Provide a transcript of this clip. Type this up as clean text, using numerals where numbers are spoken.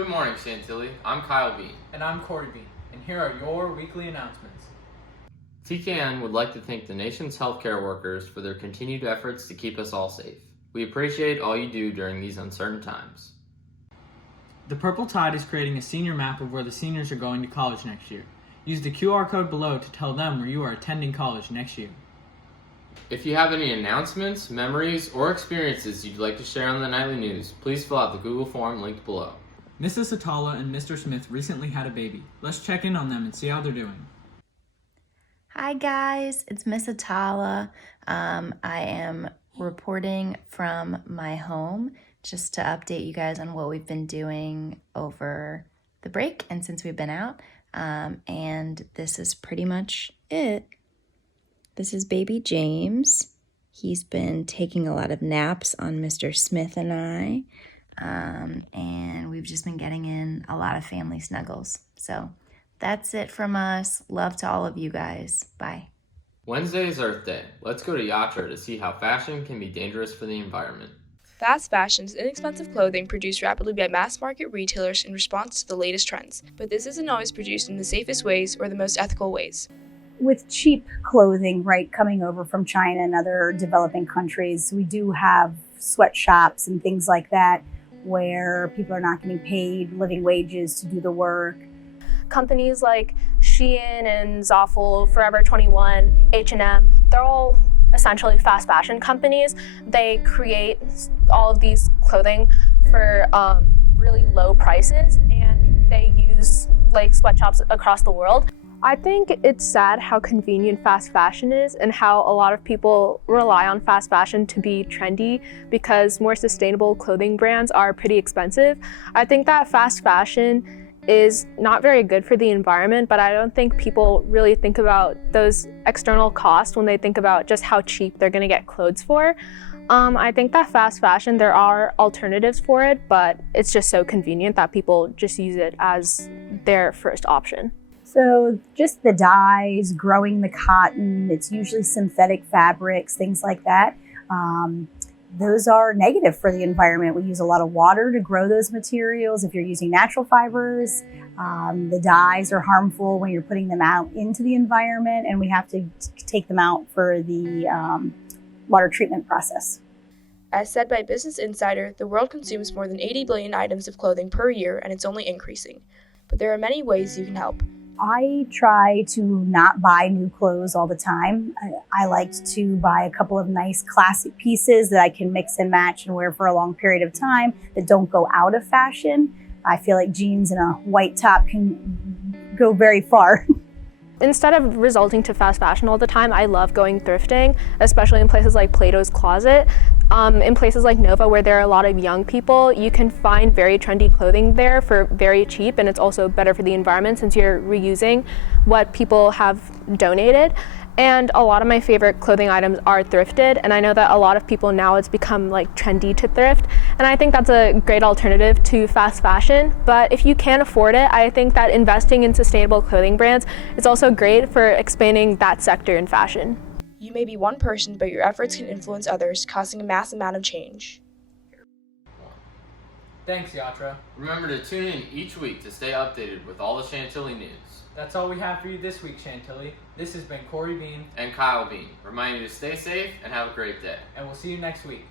Good morning, Chantilly. I'm Kyle Bean. And I'm Corey Bean, and here are your weekly announcements. TKN would like to thank the nation's healthcare workers for their continued efforts to keep us all safe. We appreciate all you do during these uncertain times. The Purple Tide is creating a senior map of where the seniors are going to college next year. Use the QR code below to tell them where you are attending college next year. If you have any announcements, memories, or experiences you'd like to share on the nightly news, please fill out the Google form linked below. Mrs. Atallah and Mr. Smith recently had a baby. Let's check in on them and see how they're doing. Hi guys, it's Miss Atallah. I am reporting from my home just to update you guys on what we've been doing over the break and since we've been out. And this is pretty much it. This is baby James. He's been taking a lot of naps on Mr. Smith and I. And we've just been getting in a lot of family snuggles. So that's it from us. Love to all of you guys. Bye. Wednesday is Earth Day. Let's go to Yatra to see how fashion can be dangerous for the environment. Fast fashion is inexpensive clothing produced rapidly by mass-market retailers in response to the latest trends. But this isn't always produced in the safest ways or the most ethical ways. With cheap clothing, right, coming over from China and other developing countries, we do have sweatshops and things like that where people are not getting paid living wages to do the work. Companies like Shein and Zaful, Forever 21, H&M, they're all essentially fast fashion companies. They create all of these clothing for really low prices, and they use like sweatshops across the world. I think it's sad how convenient fast fashion is and how a lot of people rely on fast fashion to be trendy because more sustainable clothing brands are pretty expensive. I think that fast fashion is not very good for the environment, but I don't think people really think about those external costs when they think about just how cheap they're going to get clothes for. I think that fast fashion, there are alternatives for it, but it's just so convenient that people just use it as their first option. So just the dyes, growing the cotton, it's usually synthetic fabrics, things like that. Those are negative for the environment. We use a lot of water to grow those materials. If you're using natural fibers, the dyes are harmful when you're putting them out into the environment, and we have to take them out for the water treatment process. As said by Business Insider, the world consumes more than 80 billion items of clothing per year, and it's only increasing. But there are many ways you can help. I try to not buy new clothes all the time. I like to buy a couple of nice classic pieces that I can mix and match and wear for a long period of time that don't go out of fashion. I feel like jeans and a white top can go very far. Instead of resorting to fast fashion all the time, I love going thrifting, especially in places like Plato's Closet. In places like Nova, where there are a lot of young people, you can find very trendy clothing there for very cheap, and it's also better for the environment since you're reusing what people have donated. And a lot of my favorite clothing items are thrifted, and I know that a lot of people now, it's become like trendy to thrift, and I think that's a great alternative to fast fashion. But if you can't afford it, I think that investing in sustainable clothing brands is also great for expanding that sector in fashion. You may be one person, but your efforts can influence others, causing a mass amount of change. Thanks, Yatra. Remember to tune in each week to stay updated with all the Chantilly news. That's all we have for you this week, Chantilly. This has been Corey Bean, And Kyle Bean, reminding you to stay safe and have a great day. and we'll see you next week.